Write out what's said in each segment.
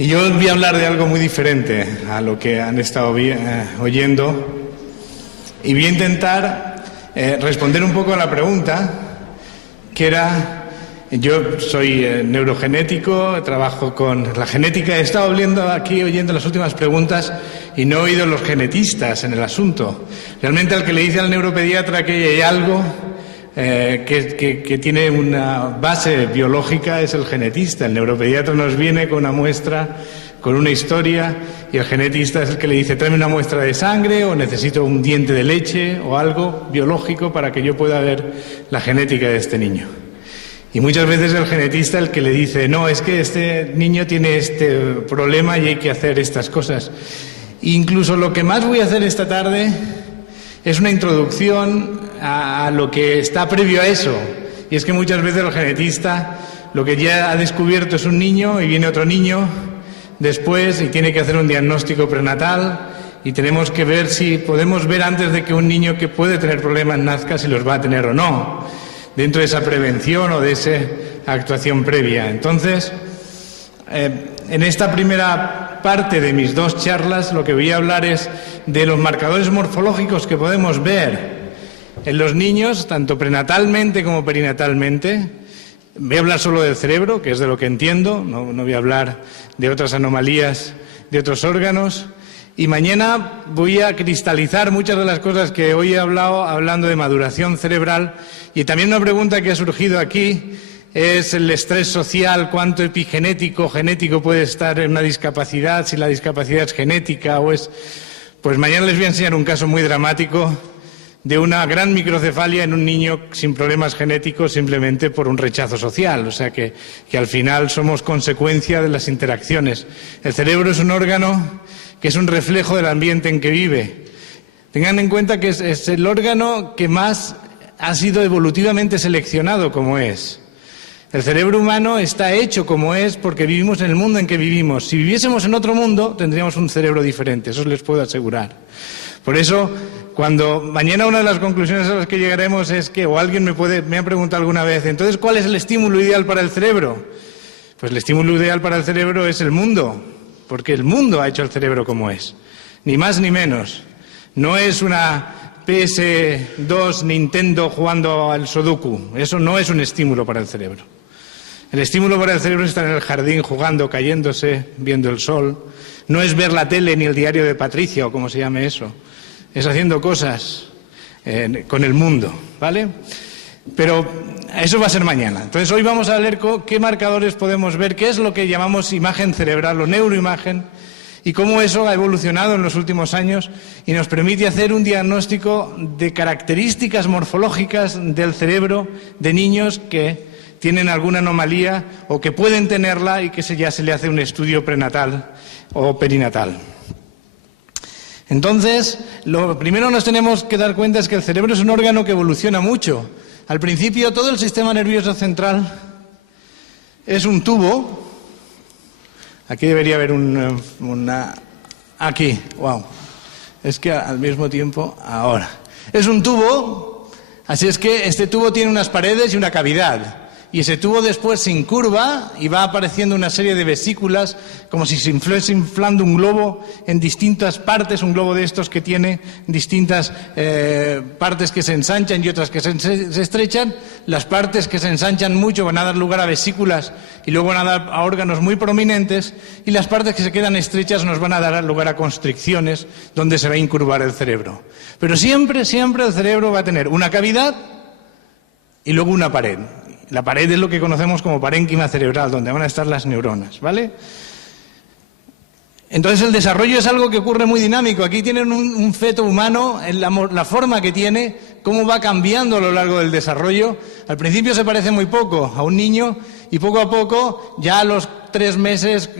Y yo voy a hablar de algo muy diferente a lo que han estado oyendo y voy a intentar responder un poco a la pregunta que era... Yo soy neurogenético, trabajo con la genética. He estado oyendo las últimas preguntas y no he oído los genetistas en el asunto. Realmente al que le dice al neuropediatra que hay algo que tiene una base biológica es el genetista. El neuropediatra nos viene con una muestra, con una historia, y el genetista es el que le dice: tráeme una muestra de sangre o necesito un diente de leche o algo biológico para que yo pueda ver la genética de este niño. Y muchas veces el genetista el que le dice: no, es que este niño tiene este problema y hay que hacer estas cosas. Incluso lo que más voy a hacer esta tarde es una introducción a lo que está previo a eso. Y es que muchas veces el genetista lo que ya ha descubierto es un niño y viene otro niño después y tiene que hacer un diagnóstico prenatal y tenemos que ver si podemos ver antes de que un niño que puede tener problemas nazca si los va a tener o no, dentro de esa prevención o de esa actuación previa. Entonces, en esta primera parte de mis dos charlas lo que voy a hablar es de los marcadores morfológicos que podemos ver en los niños, tanto prenatalmente como perinatalmente. Voy a hablar solo del cerebro, que es de lo que entiendo, no voy a hablar de otras anomalías de otros órganos. Y mañana voy a cristalizar muchas de las cosas que hoy he hablado, hablando de maduración cerebral. Y también una pregunta que ha surgido aquí es el estrés social, cuánto epigenético, genético puede estar en una discapacidad, si la discapacidad es genética o es... Pues mañana les voy a enseñar un caso muy dramático de una gran microcefalia en un niño sin problemas genéticos simplemente por un rechazo social. O sea que al final somos consecuencia de las interacciones. El cerebro es un órgano que es un reflejo del ambiente en que vive. Tengan en cuenta que es el órgano que más ha sido evolutivamente seleccionado como es. El cerebro humano está hecho como es porque vivimos en el mundo en que vivimos. Si viviésemos en otro mundo, tendríamos un cerebro diferente, eso les puedo asegurar. Por eso, cuando mañana una de las conclusiones a las que llegaremos es que, o alguien me ha preguntado alguna vez, entonces, ¿cuál es el estímulo ideal para el cerebro? Pues el estímulo ideal para el cerebro es el mundo, porque el mundo ha hecho el cerebro como es, ni más ni menos. No es una PS2 Nintendo jugando al Sudoku, eso no es un estímulo para el cerebro. El estímulo para el cerebro es estar en el jardín jugando, cayéndose, viendo el sol. No es ver la tele ni el diario de Patricia o como se llame eso. Es haciendo cosas con el mundo, ¿vale? Pero eso va a ser mañana. Entonces hoy vamos a ver qué marcadores podemos ver, qué es lo que llamamos imagen cerebral o neuroimagen y cómo eso ha evolucionado en los últimos años y nos permite hacer un diagnóstico de características morfológicas del cerebro de niños que tienen alguna anomalía o que pueden tenerla y que ya se le hace un estudio prenatal o perinatal. Entonces, lo primero nos tenemos que dar cuenta es que el cerebro es un órgano que evoluciona mucho. Al principio, todo el sistema nervioso central es un tubo. Aquí debería haber aquí, wow. Es que al mismo tiempo, ahora. Es un tubo, así es que este tubo tiene unas paredes y una cavidad. Y ese tubo después se incurva y va apareciendo una serie de vesículas, como si se fuese inflando un globo en distintas partes, un globo de estos que tiene distintas partes que se ensanchan y otras que se estrechan. Las partes que se ensanchan mucho van a dar lugar a vesículas y luego van a dar a órganos muy prominentes, y las partes que se quedan estrechas nos van a dar lugar a constricciones donde se va a incurvar el cerebro. Pero siempre, siempre el cerebro va a tener una cavidad y luego una pared. La pared es lo que conocemos como parénquima cerebral, donde van a estar las neuronas, ¿vale? Entonces el desarrollo es algo que ocurre muy dinámico. Aquí tienen un feto humano, la forma que tiene, cómo va cambiando a lo largo del desarrollo. Al principio se parece muy poco a un niño y poco a poco, ya a los 2 meses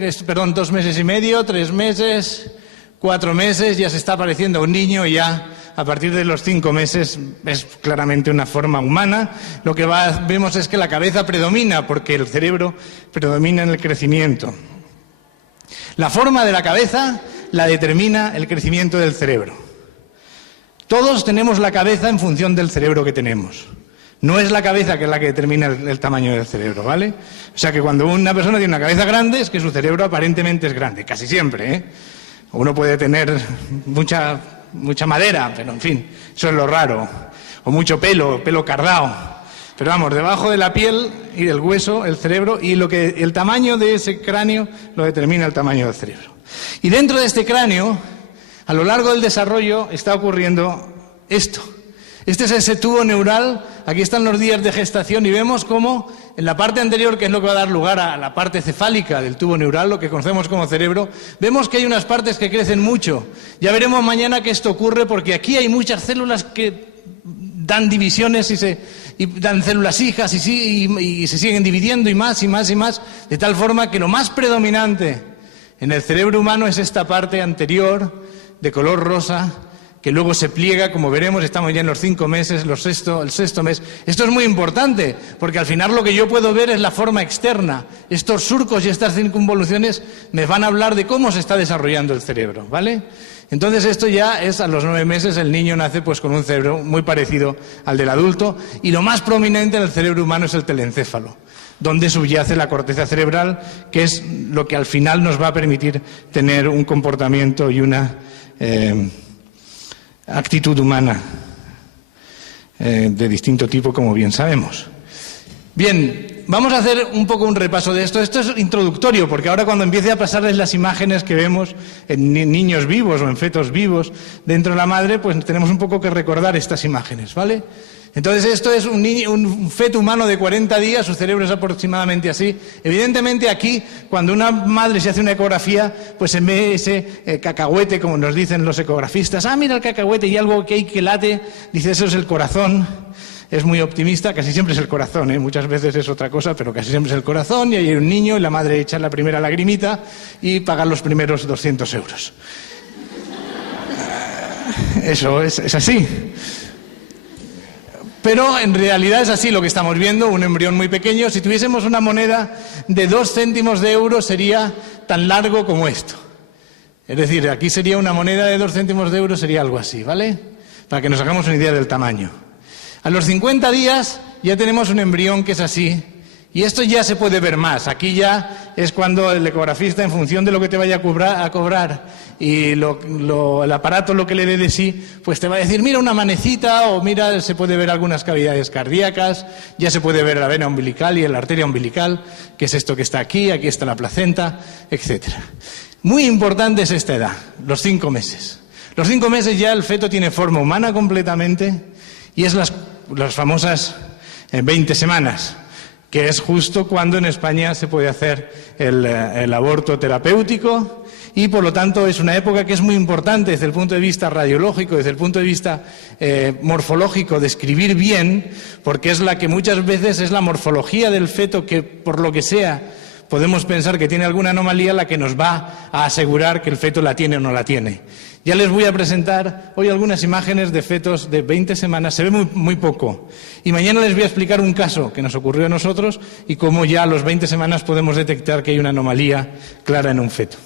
y medio, 3 meses, 4 meses, ya se está pareciendo a un niño y ya a partir de los 5 meses es claramente una forma humana. Lo que vemos es que la cabeza predomina porque el cerebro predomina en el crecimiento. La forma de la cabeza la determina el crecimiento del cerebro. Todos tenemos la cabeza en función del cerebro que tenemos. No es la cabeza que es la que determina el tamaño del cerebro, ¿vale? O sea que cuando una persona tiene una cabeza grande es que su cerebro aparentemente es grande, casi siempre, ¿eh? Uno puede tener mucha madera, pero en fin, eso es lo raro. O mucho pelo cardado. Pero vamos, debajo de la piel y del hueso, el cerebro, y el tamaño de ese cráneo lo determina el tamaño del cerebro. Y dentro de este cráneo, a lo largo del desarrollo, está ocurriendo esto. Este es ese tubo neural, aquí están los días de gestación y vemos cómo en la parte anterior, que es lo que va a dar lugar a la parte cefálica del tubo neural, lo que conocemos como cerebro, vemos que hay unas partes que crecen mucho. Ya veremos mañana que esto ocurre porque aquí hay muchas células que dan divisiones y dan células hijas y se siguen dividiendo y más, de tal forma que lo más predominante en el cerebro humano es esta parte anterior de color rosa, que luego se pliega, como veremos, estamos ya en los 5 meses, el sexto mes. Esto es muy importante, porque al final lo que yo puedo ver es la forma externa. Estos surcos y estas circunvoluciones me van a hablar de cómo se está desarrollando el cerebro, ¿vale? Entonces esto ya es a los 9 meses, el niño nace pues con un cerebro muy parecido al del adulto, y lo más prominente en el cerebro humano es el telencéfalo, donde subyace la corteza cerebral, que es lo que al final nos va a permitir tener un comportamiento y una actitud humana de distinto tipo, como bien sabemos. Bien, vamos a hacer un poco un repaso de esto. Esto es introductorio, porque ahora cuando empiece a pasarles las imágenes que vemos en niños vivos o en fetos vivos dentro de la madre, pues tenemos un poco que recordar estas imágenes, ¿vale? Entonces esto es un feto humano de 40 días, su cerebro es aproximadamente así. Evidentemente aquí, cuando una madre se hace una ecografía, pues se ve ese cacahuete, como nos dicen los ecografistas. Ah, mira el cacahuete y algo que hay que late, dice eso es el corazón. Es muy optimista, casi siempre es el corazón, ¿eh? Muchas veces es otra cosa, pero casi siempre es el corazón, y hay un niño y la madre echa la primera lagrimita y paga los primeros 200 euros. Eso es así. Pero en realidad es así lo que estamos viendo, un embrión muy pequeño. Si tuviésemos una moneda de 2 céntimos de euro sería tan largo como esto. Es decir, aquí sería una moneda de 2 céntimos de euro, sería algo así, ¿vale? Para que nos hagamos una idea del tamaño. A los 50 días ya tenemos un embrión que es así, y esto ya se puede ver más. Aquí ya es cuando el ecografista, en función de lo que te vaya a cobrar y el aparato lo que le dé de sí, pues te va a decir, mira una manecita, o mira, se puede ver algunas cavidades cardíacas, ya se puede ver la vena umbilical y la arteria umbilical, que es esto que está aquí está la placenta, etcétera. Muy importante es esta edad, los 5 meses. Los 5 meses ya el feto tiene forma humana completamente, y es las famosas 20 semanas, que es justo cuando en España se puede hacer el aborto terapéutico, y por lo tanto es una época que es muy importante desde el punto de vista radiológico, desde el punto de vista morfológico, de escribir bien, porque es la que muchas veces es la morfología del feto que, por lo que sea, podemos pensar que tiene alguna anomalía, la que nos va a asegurar que el feto la tiene o no la tiene. Ya les voy a presentar hoy algunas imágenes de fetos de 20 semanas, se ve muy poco. Y mañana les voy a explicar un caso que nos ocurrió a nosotros y cómo ya a los 20 semanas podemos detectar que hay una anomalía clara en un feto,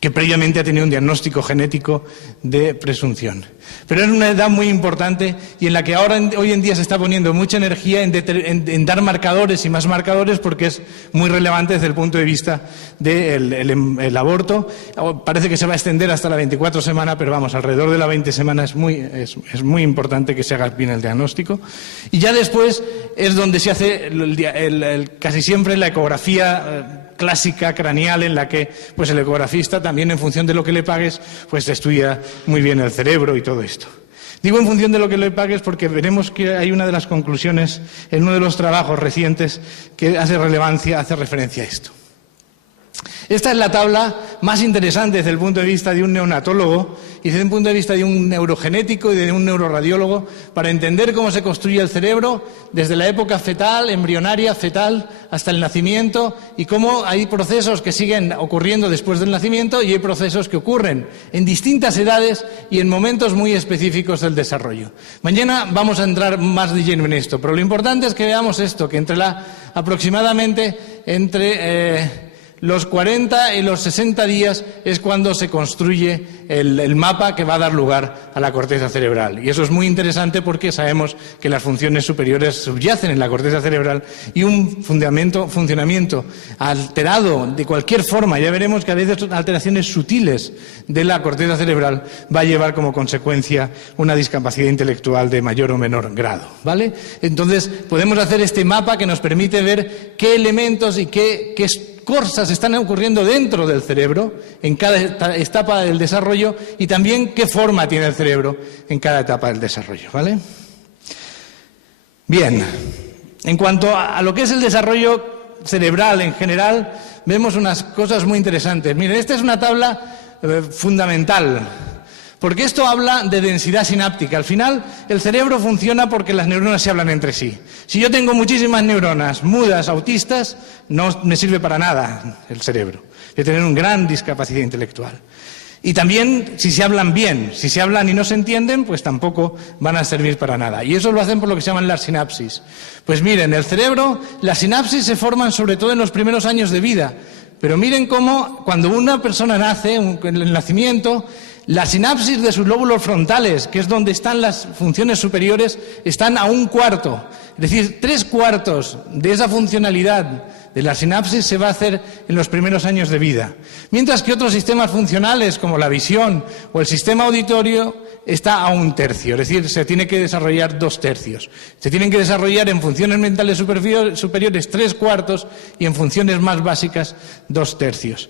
que previamente ha tenido un diagnóstico genético de presunción. Pero es una edad muy importante y en la que hoy en día se está poniendo mucha energía en dar marcadores y más marcadores, porque es muy relevante desde el punto de vista del aborto. Parece que se va a extender hasta la 24 semana, pero vamos, alrededor de la 20 semanas es muy importante que se haga bien el diagnóstico. Y ya después es donde se hace casi siempre la ecografía clásica craneal, en la que pues el ecografista también, en función de lo que le pagues, pues estudia muy bien el cerebro y todo esto. Digo en función de lo que le pagues porque veremos que hay una de las conclusiones en uno de los trabajos recientes que hace referencia a esto. Esta es la tabla más interesante desde el punto de vista de un neonatólogo y desde el punto de vista de un neurogenético y de un neuroradiólogo para entender cómo se construye el cerebro desde la época fetal, embrionaria, fetal, hasta el nacimiento, y cómo hay procesos que siguen ocurriendo después del nacimiento y hay procesos que ocurren en distintas edades y en momentos muy específicos del desarrollo. Mañana vamos a entrar más de lleno en esto, pero lo importante es que veamos esto, que aproximadamente entre los 40 y los 60 días es cuando se construye el mapa que va a dar lugar a la corteza cerebral. Y eso es muy interesante porque sabemos que las funciones superiores subyacen en la corteza cerebral y un funcionamiento alterado de cualquier forma, ya veremos que a veces alteraciones sutiles de la corteza cerebral va a llevar como consecuencia una discapacidad intelectual de mayor o menor grado, ¿vale? Entonces podemos hacer este mapa que nos permite ver qué elementos y qué cosas están ocurriendo dentro del cerebro en cada etapa del desarrollo y también qué forma tiene el cerebro en cada etapa del desarrollo, ¿vale? Bien, en cuanto a lo que es el desarrollo cerebral en general, vemos unas cosas muy interesantes. Miren, esta es una tabla fundamental, porque esto habla de densidad sináptica. Al final, el cerebro funciona porque las neuronas se hablan entre sí. Si yo tengo muchísimas neuronas mudas, autistas, no me sirve para nada el cerebro. Voy a tener una gran discapacidad intelectual. Y también, si se hablan bien, si se hablan y no se entienden, pues tampoco van a servir para nada. Y eso lo hacen por lo que se llaman las sinapsis. Pues miren, el cerebro, las sinapsis se forman sobre todo en los primeros años de vida. Pero miren cómo, cuando una persona nace, en el nacimiento, la sinapsis de sus lóbulos frontales, que es donde están las funciones superiores, están a 1/4. Es decir, 3/4 de esa funcionalidad de la sinapsis se va a hacer en los primeros años de vida. Mientras que otros sistemas funcionales, como la visión o el sistema auditorio, está a 1/3. Es decir, se tiene que desarrollar 2/3. Se tienen que desarrollar en funciones mentales superiores 3/4 y en funciones más básicas 2/3.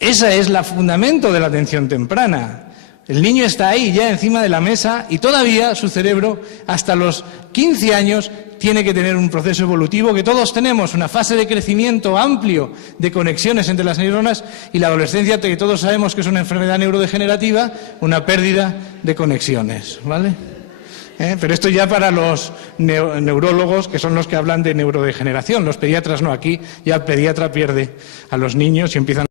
Ese es el fundamento de la atención temprana. El niño está ahí ya encima de la mesa y todavía su cerebro hasta los 15 años tiene que tener un proceso evolutivo que todos tenemos, una fase de crecimiento amplio de conexiones entre las neuronas y la adolescencia, que todos sabemos que es una enfermedad neurodegenerativa, una pérdida de conexiones, ¿vale? Pero esto ya para los neurólogos, que son los que hablan de neurodegeneración, los pediatras no. Aquí ya el pediatra pierde a los niños y empiezan